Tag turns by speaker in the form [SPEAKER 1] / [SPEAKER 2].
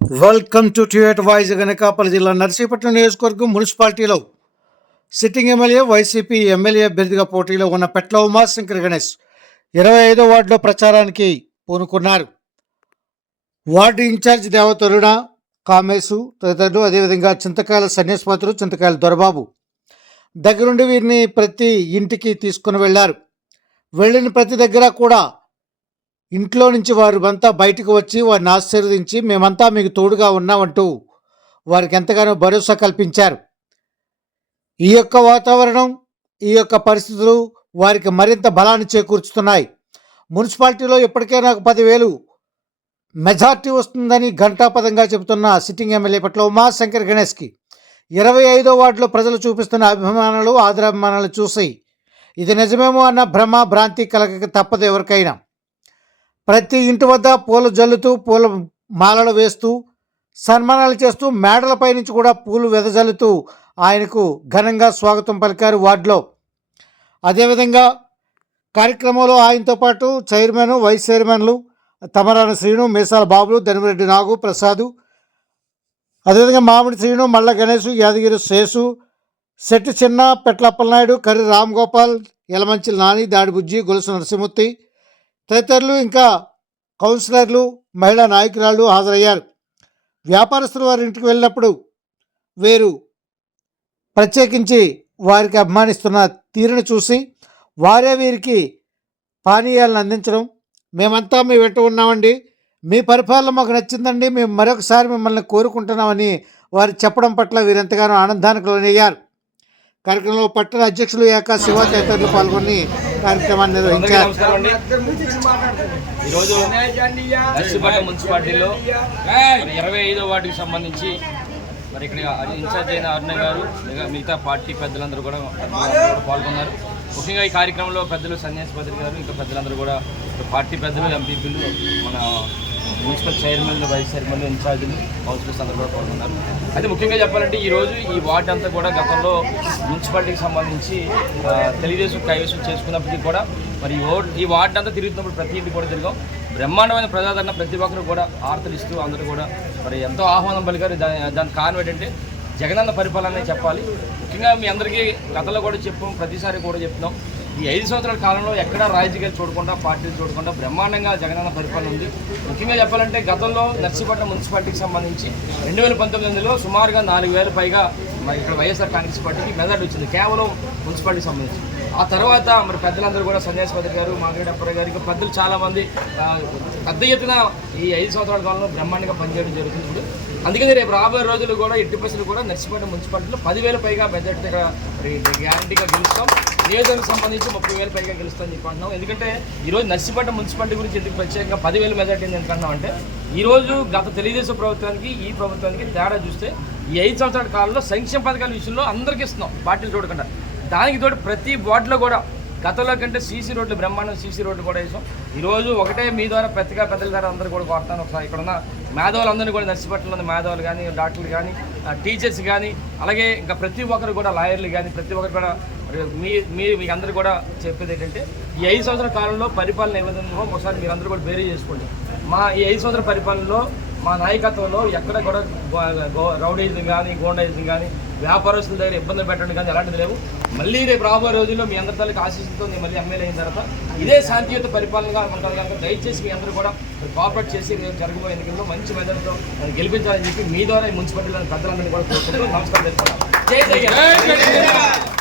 [SPEAKER 1] Welcome to ట్యూట్ voice గనకాపల్లి జిల్లా నర్సీపట్నం నియోజకవర్గం మున్సిపాలిటీలో. సిట్టింగ్ ఎమ్మెల్యే వైసీపీ ఎమ్మెల్యే అభ్యర్థిగా పోటీలో ఉన్న పెట్ల ఉమాశంకర్ గణేష్ ఇరవై ఐదో వార్డులో ప్రచారానికి పూనుకున్నారు. వార్డు ఇన్ఛార్జ్ దేవతరుణ కామేశు తదితరులు అదేవిధంగా చింతకాయల సన్యాసపాత్రులు చింతకాయల దొరబాబు దగ్గరుండి వీరిని ప్రతి ఇంటికి తీసుకుని వెళ్ళారు. వెళ్ళిన ప్రతి దగ్గర కూడా ఇంట్లో నుంచి వారు అంతా బయటకు వచ్చి వారిని ఆశీర్వదించి మేమంతా మీకు తోడుగా ఉన్నామంటూ వారికి ఎంతగానో భరోసా కల్పించారు. ఈ యొక్క వాతావరణం ఈ యొక్క పరిస్థితులు వారికి మరింత బలాన్ని చేకూర్చుతున్నాయి. మున్సిపాలిటీలో ఇప్పటికే నాకు పదివేలు మెజార్టీ వస్తుందని ఘంటాపదంగా చెబుతున్న సిట్టింగ్ ఎమ్మెల్యే పట్ల ఉమాశంకర్ గణేష్కి ఇరవై ఐదో వార్డులో ప్రజలు చూపిస్తున్న అభిమానాలు ఆదరాభిమానాలు చూసి ఇది నిజమేమో అన్న భ్రమ భ్రాంతి కలగక తప్పదు ఎవరికైనా. ప్రతి ఇంటి వద్ద పూలు జల్లుతూ పూల మాలలు వేస్తూ సన్మానాలు చేస్తూ మేడలపై నుంచి కూడా పూలు వెదజల్లుతూ ఆయనకు ఘనంగా స్వాగతం పలికారు వార్డులో. అదేవిధంగా కార్యక్రమంలో ఆయనతో పాటు చైర్మన్ వైస్ చైర్మన్లు తమరాన శ్రీను మీసాల బాబులు ధనిమిరెడ్డి నాగు ప్రసాదు. అదేవిధంగా మామిడి శ్రీను మల్ల గణేష్ యాదగిరి శేషు శెట్టి చిన్న పెట్లప్పలనాయుడు కర్రి రామ్ గోపాల్ యలమంచి నాని దాడిబుజ్జి గొలుసు నరసింహూర్తి తదితరులు ఇంకా కౌన్సిలర్లు మహిళా నాయకురాలు హాజరయ్యారు. వ్యాపారస్తులు వారి ఇంటికి వెళ్ళినప్పుడు వీరు ప్రత్యేకించి వారికి అభిమానిస్తున్న తీరును చూసి వారే వీరికి పానీయాలను అందించడం మేమంతా మీ వెంట ఉన్నామండి. మీ పరిపాలన మాకు నచ్చిందండి. మేము మరొకసారి మిమ్మల్ని కోరుకుంటున్నామని వారు చెప్పడం పట్ల వీరెంతగానో ఆనందానికి లోనయ్యారు. కార్యక్రమంలో పట్టణ అధ్యక్షులు ఏకా శివ తదితరులు పాల్గొని కార్యక్రమాన్ని నిర్వహించారు
[SPEAKER 2] నమస్కారం అండి. ఈరోజు నర్సీపట్నం మున్సిపాలిటీలో ఇరవై ఐదో వార్డుకి సంబంధించి మరి ఇక్కడ ఇన్ఛార్జ్ అయిన అరుణ గారు మిగతా- పార్టీ పెద్దలందరూ కూడా పాల్గొన్నారు. ముఖ్యంగా ఈ కార్యక్రమంలో పెద్దలు సన్యాసి పత్రిక గారు ఇంకా పెద్దలందరూ కూడా పార్టీ పెద్దలు ఎంపీపీలు మన మున్సిపల్ చైర్మన్లు వైస్ చైర్మన్లు ఇన్ఛార్జీలు కౌన్సిలర్స్ అందరూ కూడా పాల్గొన్నారు. అయితే ముఖ్యంగా చెప్పాలంటే ఈ రోజు ఈ వార్డు అంతా కూడా గతంలో మున్సిపాలిటీకి సంబంధించి తెలుగుదేశం కైవసం చేసుకున్నప్పటికీ కూడా మరి ఈ ఈ వార్డు అంతా తిరుగుతున్నప్పుడు ప్రతి ఇంటి కూడా తిరిగాం. బ్రహ్మాండమైన ప్రజాదరణ ప్రతి ఒక్కరు కూడా ఆర్తలిస్తూ అందరూ కూడా మరి ఎంతో ఆహ్వానం పలికారు. దాని దానికి కారణం ఏంటంటే జగనన్న పరిపాలనే చెప్పాలి. ముఖ్యంగా మీ అందరికీ గతంలో కూడా చెప్పాం ప్రతిసారి కూడా చెప్తున్నాం ఈ ఐదు సంవత్సరాల కాలంలో ఎక్కడా రాజకీయాలు చూడకుండా పార్టీలు చూడకుండా బ్రహ్మాండంగా జగనన్న పరిపాలన ఉంది. ముఖ్యంగా చెప్పాలంటే గతంలో నర్సీపట్నం మున్సిపాలిటీకి సంబంధించి రెండు వేల పంతొమ్మిదిలో సుమారుగా నాలుగు వేల పైగా మరి ఇక్కడ వైఎస్ఆర్ కాంగ్రెస్ పార్టీకి మెదడు వచ్చింది. కేవలం మున్సిపాలిటీకి సంబంధించి. ఆ తర్వాత మరి పెద్దలందరూ కూడా సంజయ్ పత్రి గారు మాగేడప్పర గారు ఇంకా పెద్దలు చాలామంది పెద్ద ఎత్తున ఈ ఐదు సంవత్సరాల కాలంలో బ్రహ్మాండంగా పనిచేయడం జరుగుతుంది ఇప్పుడు. అందుకని రేపు రాబోయే రోజులు కూడా ఎట్టి పరిస్థితులు కూడా నర్సిపేట మున్సిపాలిటీలో పదివేల పైగా మెజార్టీ ఇక్కడ గ్యారంటీగా గెలుస్తాం. నియోజకవర్గం సంబంధించి ముప్పై వేల పైగా గెలుస్తామని చెప్పి అంటున్నాం. ఎందుకంటే ఈరోజు నర్సిపేట మున్సిపాలిటీ గురించి ఎందుకు ప్రత్యేకంగా పదివేల మెజార్టీ ఎందుకంటున్నాం అంటే ఈరోజు గత తెలుగుదేశం ప్రభుత్వానికి ఈ ప్రభుత్వానికి తేడా చూస్తే ఈ ఐదు సంవత్సరాల కాలంలో సంక్షేమ పథకాల విషయంలో అందరికీ ఇస్తున్నాం పార్టీలు చూడకుండా. దానికి తోడు ప్రతి వార్డులో కూడా గతంలో కంటే సీసీ రోడ్లు బ్రహ్మాండం సీసీ రోడ్లు కూడా వేసాం. ఈరోజు ఒకటే మీ ద్వారా పెద్దగా పెద్దల ద్వారా అందరూ కూడా కొడతాను ఒకసారి. ఇక్కడ ఉన్న మేధావులందరినీ కూడా నర్సిపట్నంలో ఉన్న మేధావులు కానీ డాక్టర్లు కానీ టీచర్స్ కానీ అలాగే ఇంకా ప్రతి ఒక్కరు కూడా లాయర్లు కానీ ప్రతి ఒక్కరు కూడా మీ మీ మీ అందరూ కూడా చెప్పేది ఏంటంటే ఈ ఐదు సంవత్సరాల కాలంలో పరిపాలన ఏ విధంగా ఒకసారి మీరు అందరూ కూడా బేరీ చేసుకోండి. మా ఈ ఐదు సంవత్సరాల పరిపాలనలో మా నాయకత్వంలో ఎక్కడ కూడా గో- గో- రౌడీజం కానీ గోండాయిజం కానీ వ్యాపారస్తుల దగ్గర ఇబ్బందులు పెట్టడం కానీ అలాంటిది లేవు. మళ్ళీ రేపు రాబోయే రోజుల్లో మీ అందరి తల్లికి ఆశీస్సులతో నేను మళ్ళీ ఎమ్మెల్యే అయిన తర్వాత ఇదే శాంతియుత పరిపాలనగా ఉంటుంది కనుక దయచేసి మీ అందరూ కూడా కోఆపరేట్ చేసి రేపు జరగబోయే ఎన్నికల్లో మంచి మెదడుతో గెలిపించాలని చెప్పి మీ ద్వారా ఈ పెద్దలందరినీ కూడా కోరుకుంటూ నమస్కారం తెలుపుతున్నాను జై జగన్